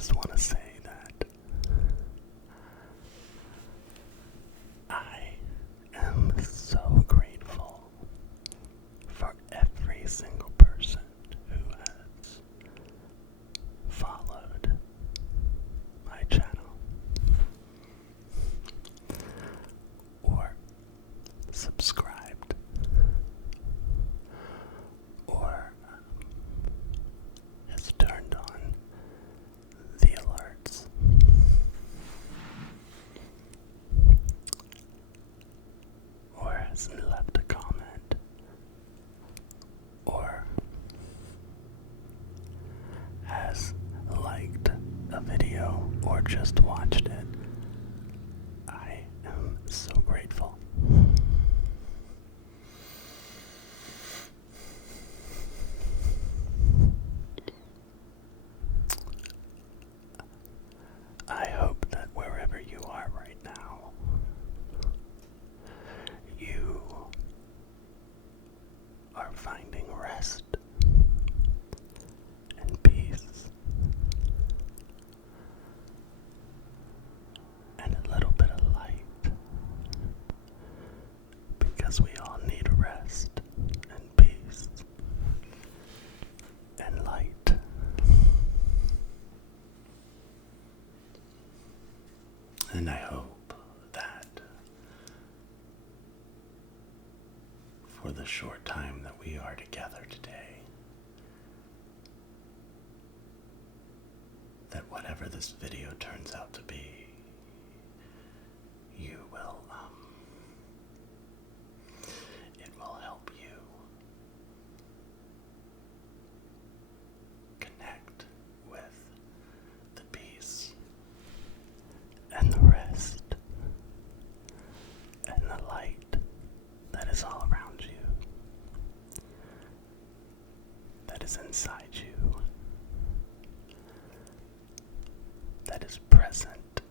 just want to say that I am so grateful for every single person who has followed my channel or subscribed or has turned on the alerts. Or has left a comment, or has liked a video, or just watched it. I am so grateful. I hope that wherever you are right now, you are finding rest and peace and a little bit of light, because we all need rest and peace and light. And I hope that for the short time that we are together today, that whatever this video turns out to be, you will, it will help you connect with the peace and the rest and the light that is all around you, that is inside you, that is present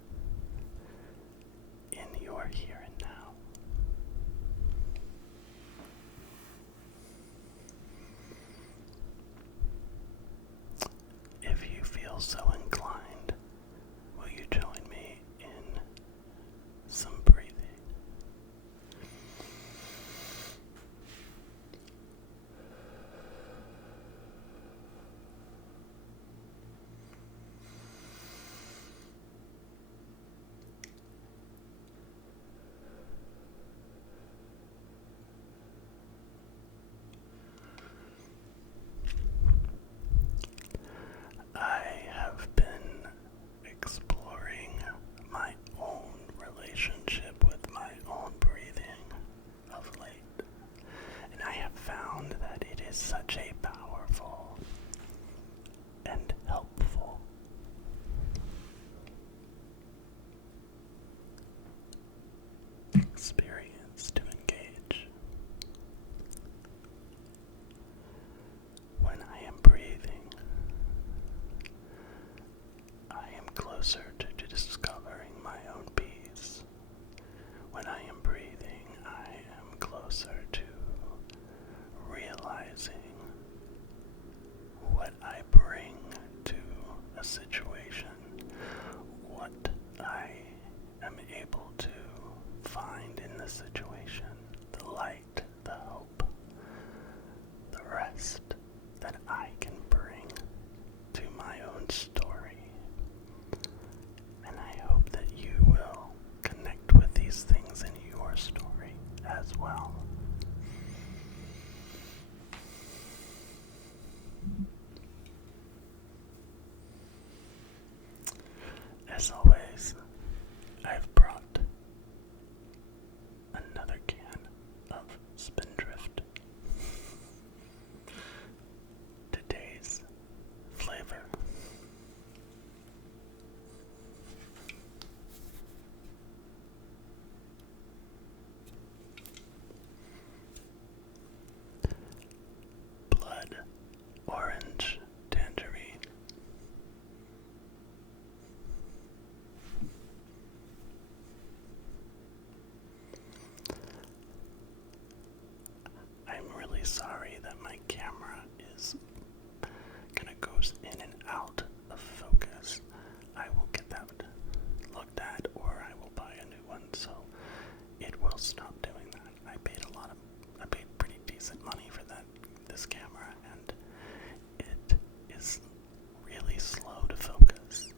in your here and now. If you feel so inclined, will you join me in some breathing? I have been exploring my own relationship with my own breathing of late, and I have found that it is such a powerful and helpful experience to engage. When I am breathing, I am closer to discovering my own peace. When I am breathing, I am closer to realizing what I bring to a situation, what I am able to find in the situation, the light, the hope, the rest that I can bring to my own story. And I hope that you will connect with these things in your story as well. As always, I've brought another can of Spindrift. Today's flavor: blood orange tangerine. I'm really sorry that my camera is kind of goes in and out of focus. stop doing that. I paid pretty decent money for this camera, and it is really slow to focus.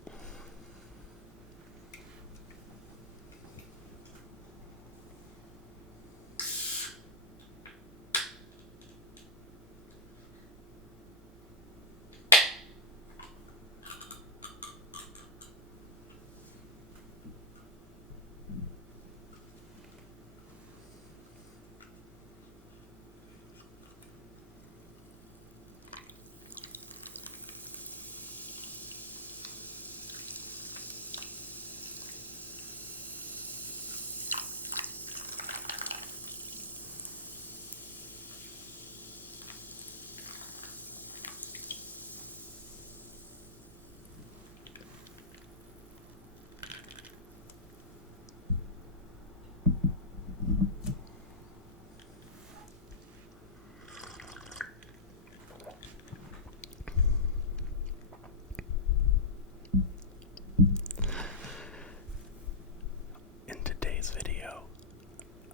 In today's video,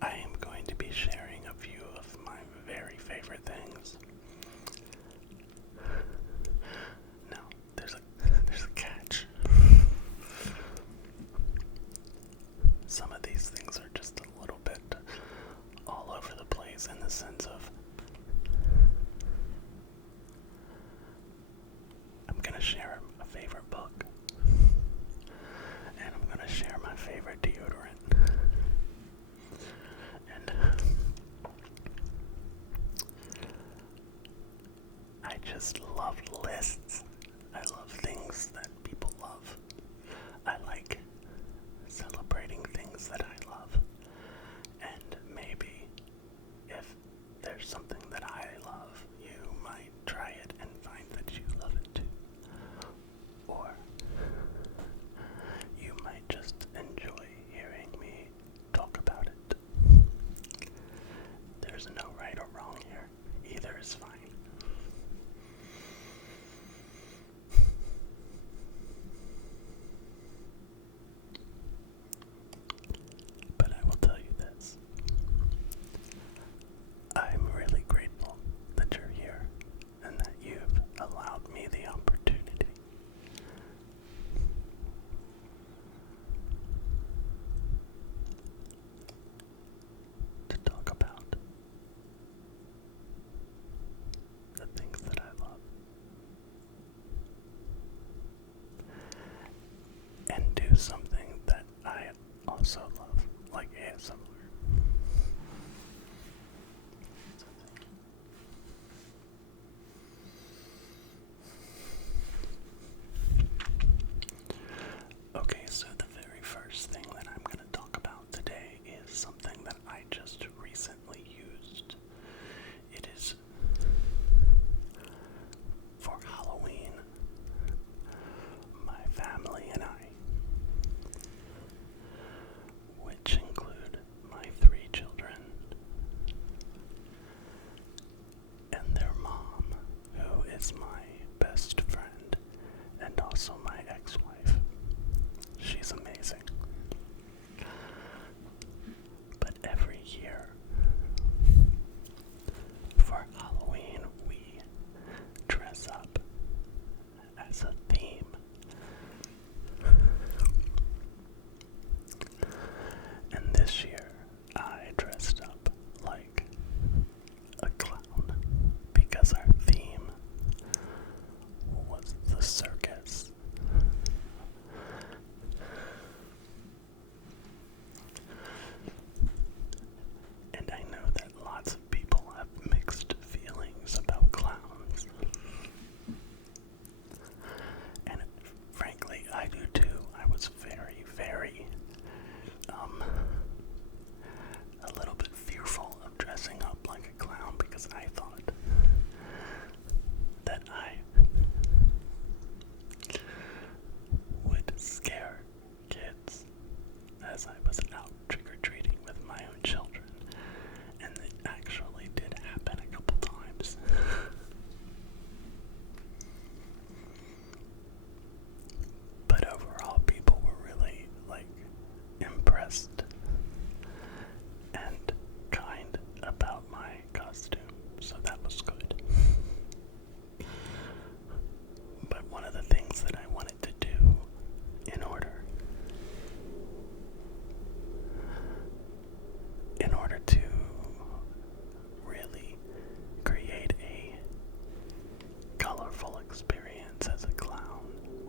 I am going to be sharing a few of my very favorite things. Now, there's a catch. Some of these things are just a little bit all over the place in the sense of I'm gonna share a favorite book, and I'm gonna share my favorite deodorant. And I just love lists. I love things that people love. I like celebrating things that I love. And maybe if there's something that I love, you might try it and find that you love it too. Or you might just enjoy hearing me talk about it. There's no right or wrong here. Either is fine. But I will tell you this. I'm really grateful that you're here and that you've allowed me the opportunity to talk about the things that I love and do something that I also love, like ASMR. Okay, so the very first thing that I'm going to talk about today is something that I just recently used. It is for Halloween. My family and I, which include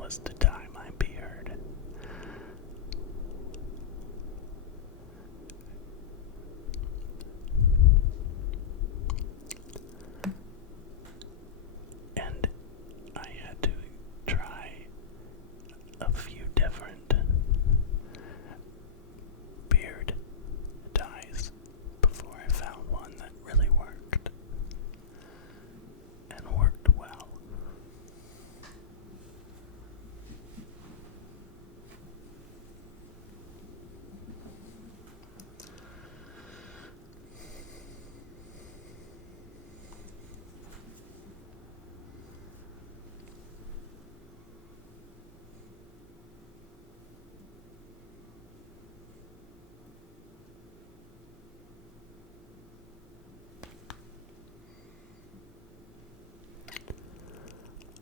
was to dye my beard. And I had to try a few different beard dyes before I found one that really worked and worked well.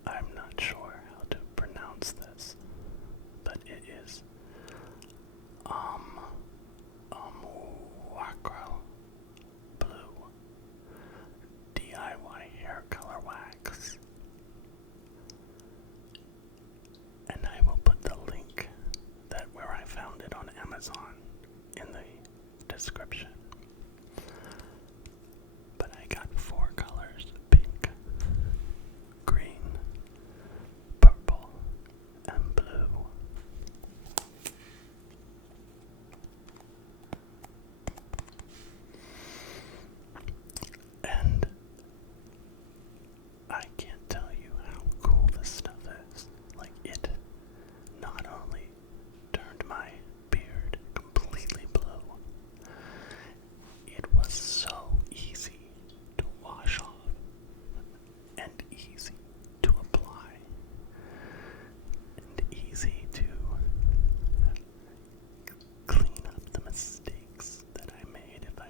I'm not sure how to pronounce this, but it is Wacro Blue DIY hair color wax. And I will put the link that where I found it on Amazon in the description. But I got 4 colors: pink, green, purple, and blue. And I can't tell you how cool this stuff is. Like, it not only turned my beard completely blue, it was so easy to wash off and easy to apply and easy to clean up the mistakes that I made if I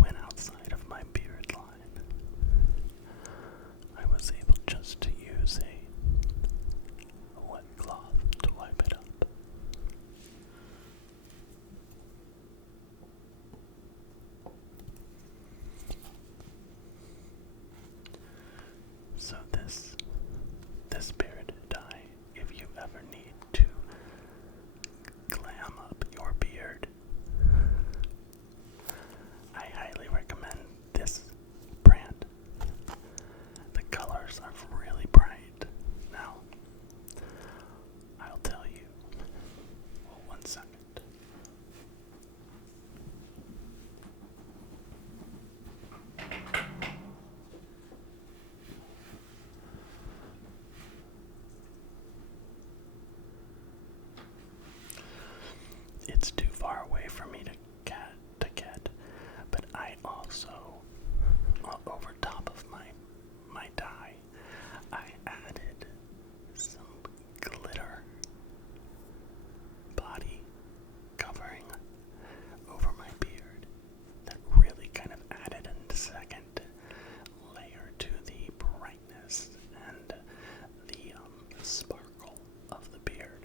went outside of my beard line. I was able just to use a wet cloth to wipe it up. So this beard dye, if you ever need to glam up your beard, I highly recommend this brand. The colors are really bright. Now, I'll tell you. Well, 1 second. It's too far away for me to get, but I also, over top of my dye, I added some glitter body covering over my beard that really kind of added a second layer to the brightness and the sparkle of the beard.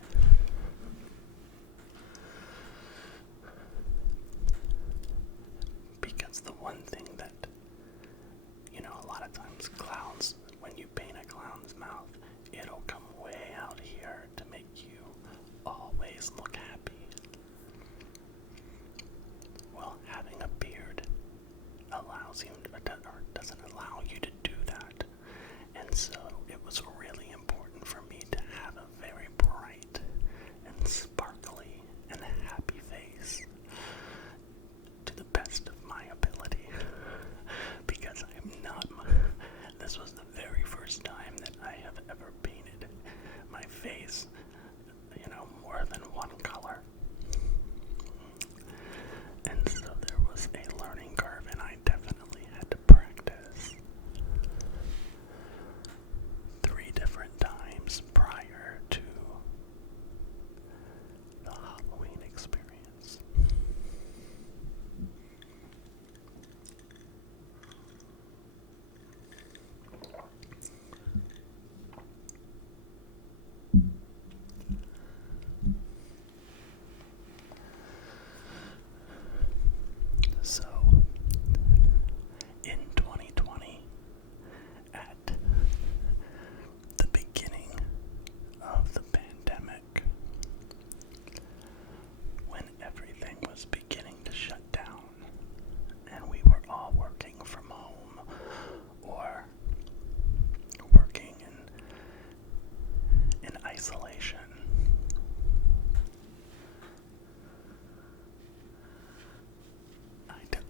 isolation.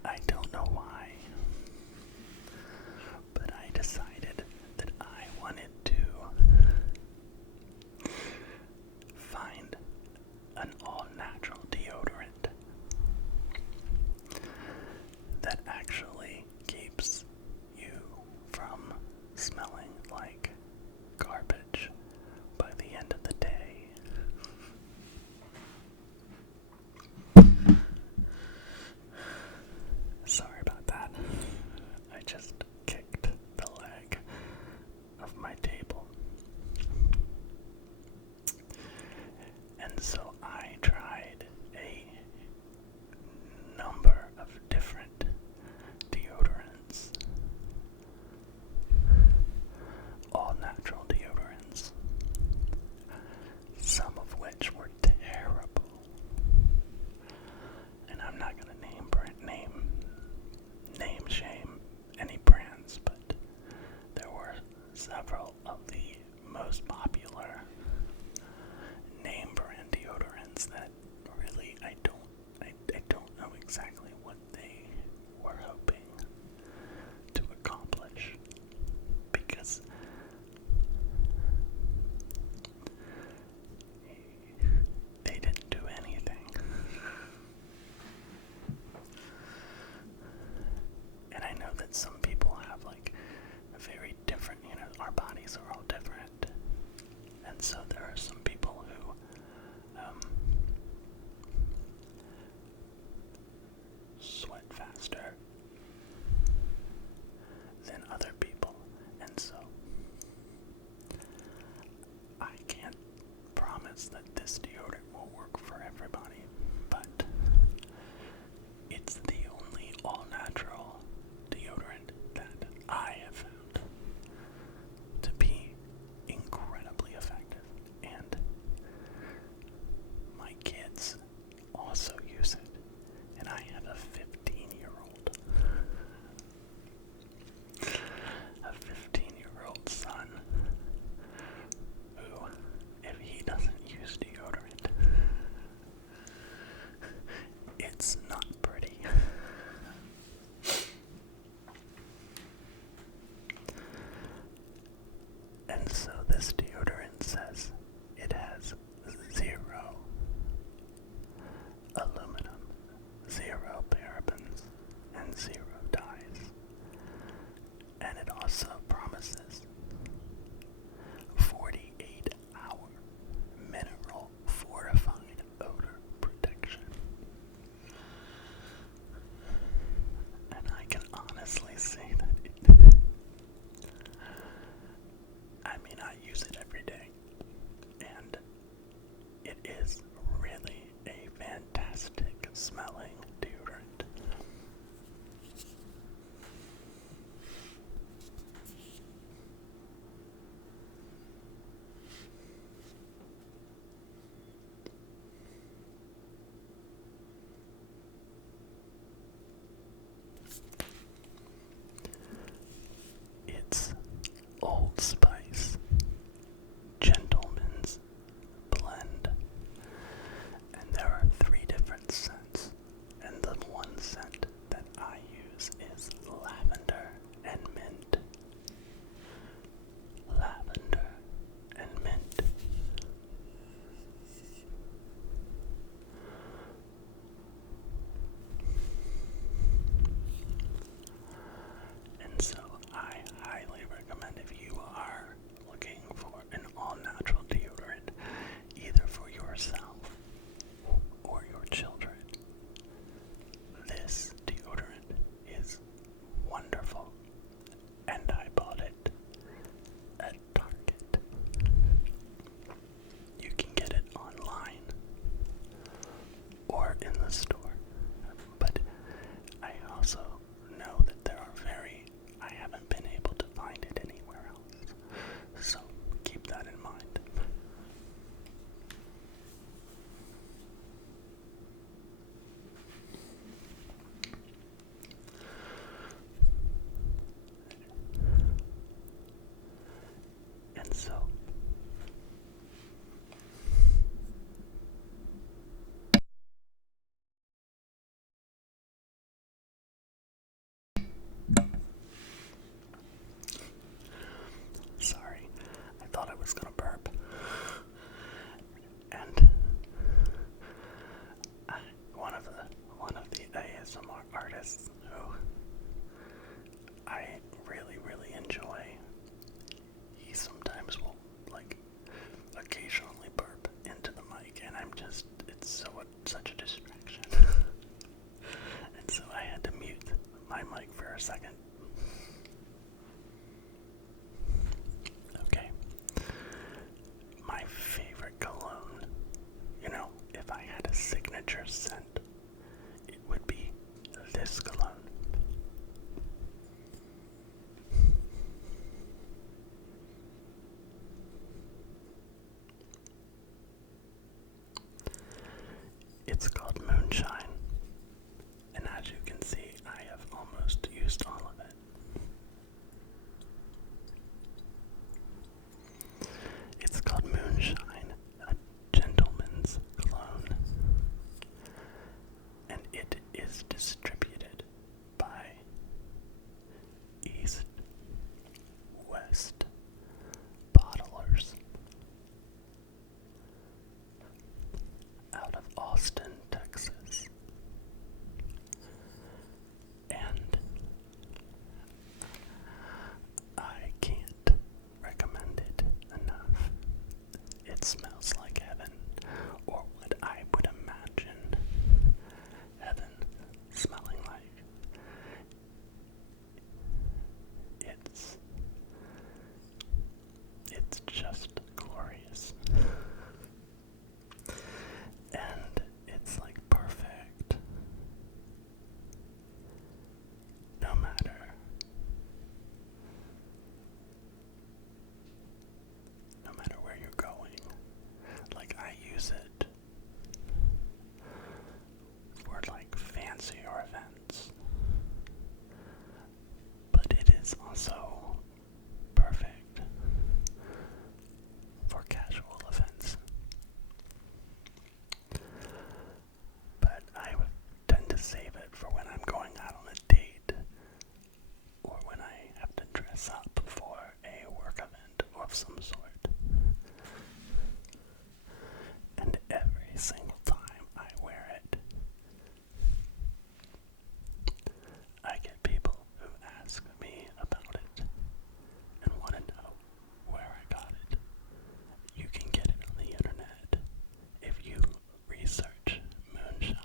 I don't know why, but I decided that I wanted to find an all-natural deodorant that actually keeps you from smelling like garbage by the end of the day. Sorry about that. I just kicked the leg of my table. And so I tried a number of different deodorants, all natural deodorants, some of which were terrible. And I'm not going to name shame any brands, but there were several of the most popular name brand deodorants that really I don't know exactly what they were hoping to accomplish, because they didn't do anything. And I know that some people have like a very different, our bodies are all different. And so there are some people who sweat faster than other people. And so I can't promise that this deodorant will work for everybody, but it's the only all-natural deodorant that I have found to be incredibly effective. And my kids also use it. And I have a 15-year-old. A 15-year-old son who, if he doesn't use deodorant, it's not pretty. And so this deodorant says it has 0 aluminum, 0 parabens, and 0 dyes. And it also promises 48-hour mineral fortified odor protection. And I can honestly say that I use it every day, and it is really a fantastic smelling deodorant. It's Old Spice Gentleman's Blend, and there are 3 different scents, and the one scent that I use is lavender and mint. Lavender and mint. And so I highly recommend, if you are looking for an all-natural deodorant, either for yourself or your children, this deodorant is wonderful. And I bought it at Target. You can get it online or in the store. But I also know that I haven't been able to find it anywhere else. So keep that in mind. And so designer scent, it would be this cologne. It's called Moonshine, and as you can see, I have almost used all of it. It's called Moonshine, a gentleman's cologne, and it is distributed by East West Bottlers out of Austin, Texas. And I can't recommend it enough. It smells like heaven, or what I would imagine heaven smelling like. It's just glorious. And it's like perfect. No matter where you're going. Like, I use it for like fancier events. But it is also perfect for casual events. But I would tend to save it for when I'm going out on a date, or when I have to dress up for a work event of some sort. And every single time I wear it, I get people who ask me about it and want to know where I got it. You can get it on the internet if you research Moonshine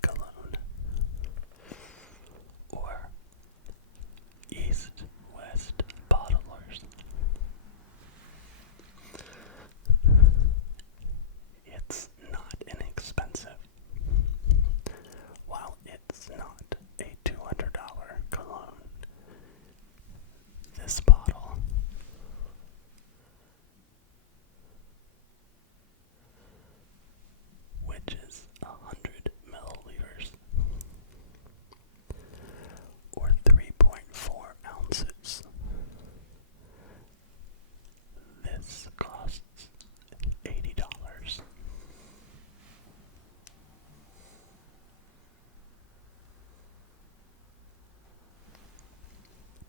cologne or East West Bottlers. It's not inexpensive. While it's not a $200 cologne, this bottle which is 100 milliliters or 3.4 ounces. This costs $80.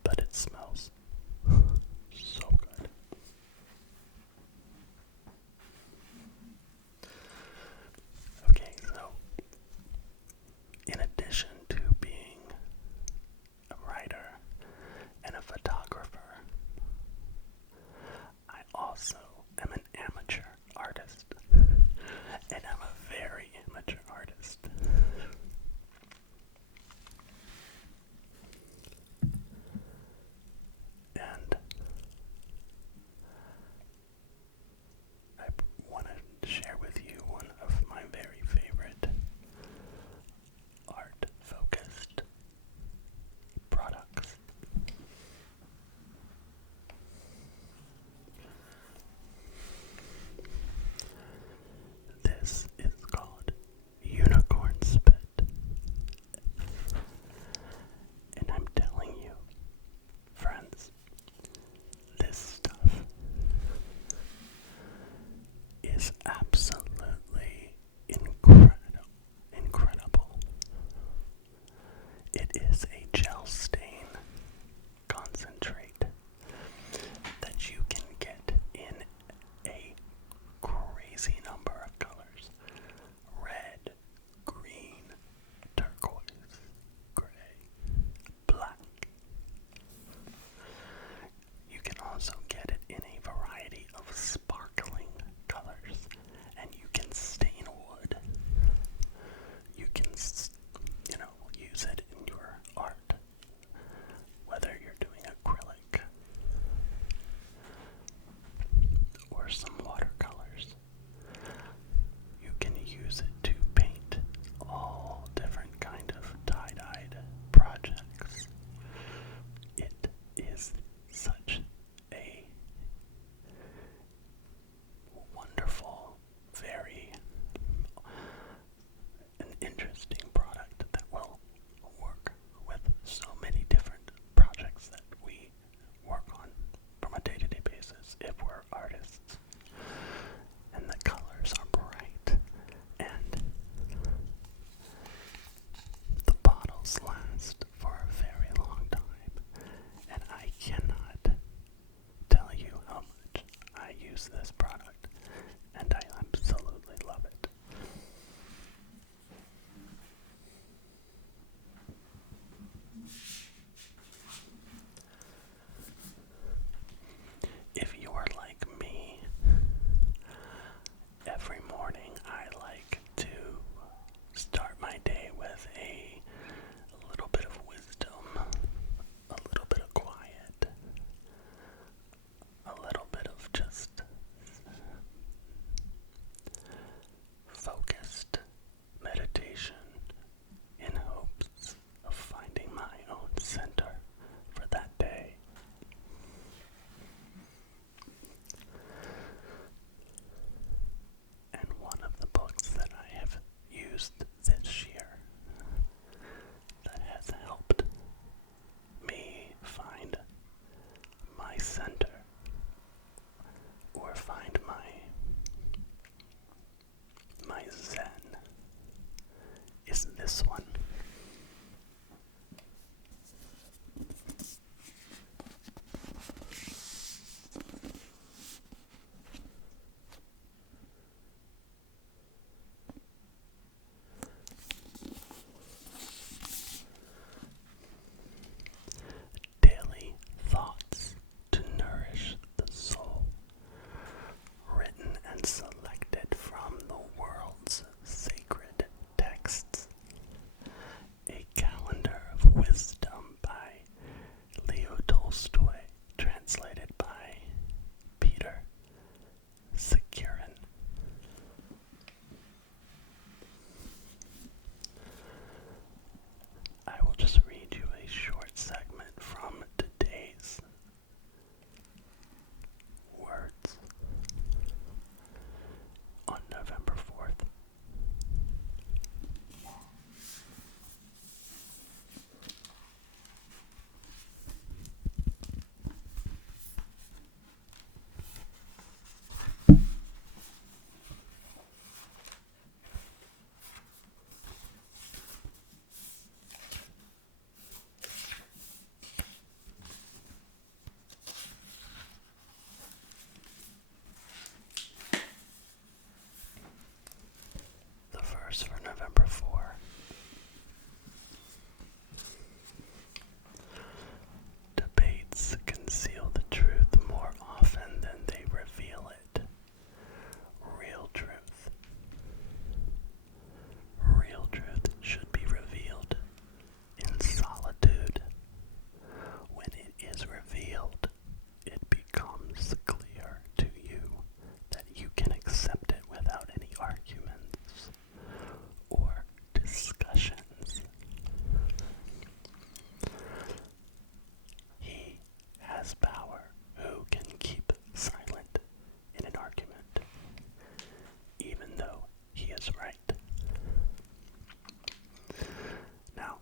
But it smells so good. Okay, so in addition to being a writer and a photographer, I also am an amateur artist. And I'm a very amateur artist. use this product, and I absolutely love it. If you're like me, every morning I like to start my day with a little bit of wisdom, a little bit of quiet, a little bit of just focused meditation in hopes of finding my own center for that day. And one of the books that I have used this year that has helped me find my center or find my zen is this one. Daily Thoughts to Nourish the Soul, written and selected from the world's sacred texts. A Calendar of Wisdom by Leo Tolstoy, translated by Peter Securin. I will just read you a short segment from today's words on November 4th. The verse for November 4. Debates conceal the truth more often than they reveal it. Real truth. Real truth should be revealed in solitude. When it is revealed, it becomes clear to you that you can accept it without any arguments or discussions. He has power who can keep silent in an argument, even though he is right. Now,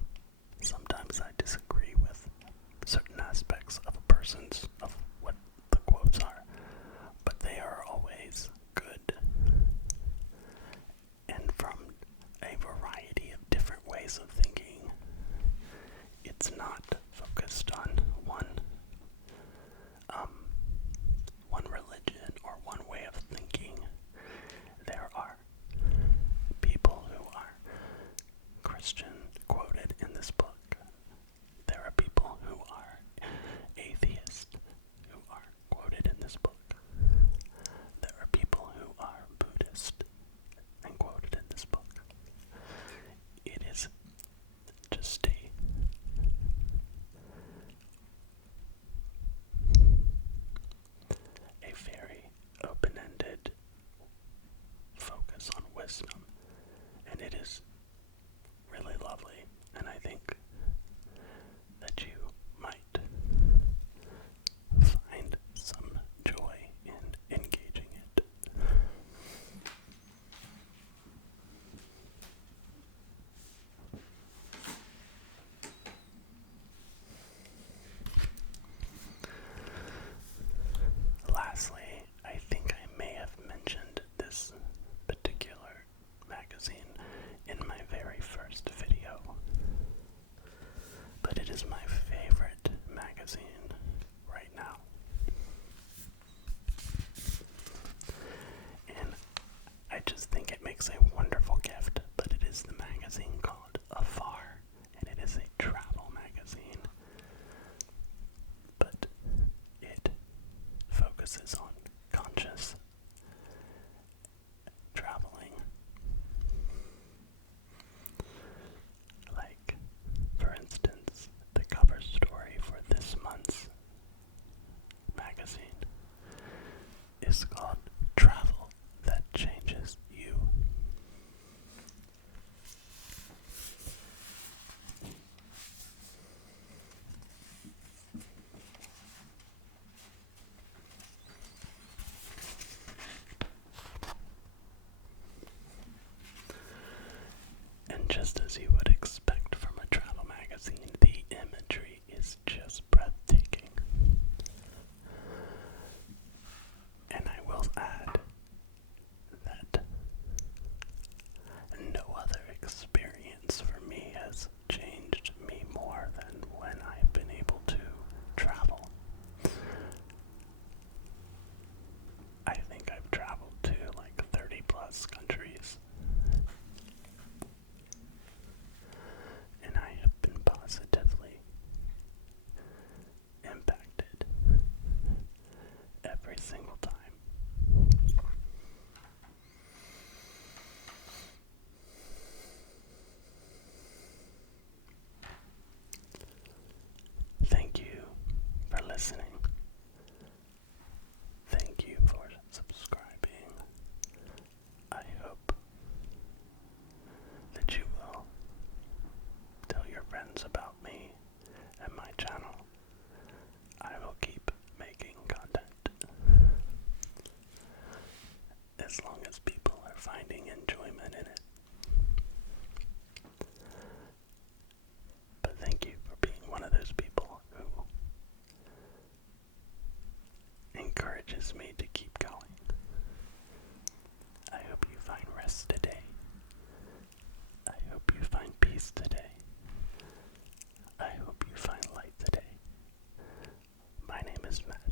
sometimes I disagree with certain aspects of a person's, of what the quotes are, but they are always good, and from a variety of different ways of thinking. It's not focused on one religion or one way of thinking. There are people who are Christian quoted in this book. There are people who are atheist. focuses on conscious traveling. Like, for instance, the cover story for this month's magazine is called Travel That Changes You. And just as you would expect from a travel magazine, the imagery is just breathtaking. And I will add that no other experience for me has changed me more than when I've been able to travel. I think I've traveled to like 30 plus countries. And I have been positively impacted every single time. Thank you for listening. Thank you for subscribing. I hope that you will tell your friends about me and my channel. I will keep making content as long as people are finding enjoyment in it. But thank you for being one of those people who encourages me to keep going. I hope you find rest today. I hope you find peace today. I hope you find light today. My name is Matt.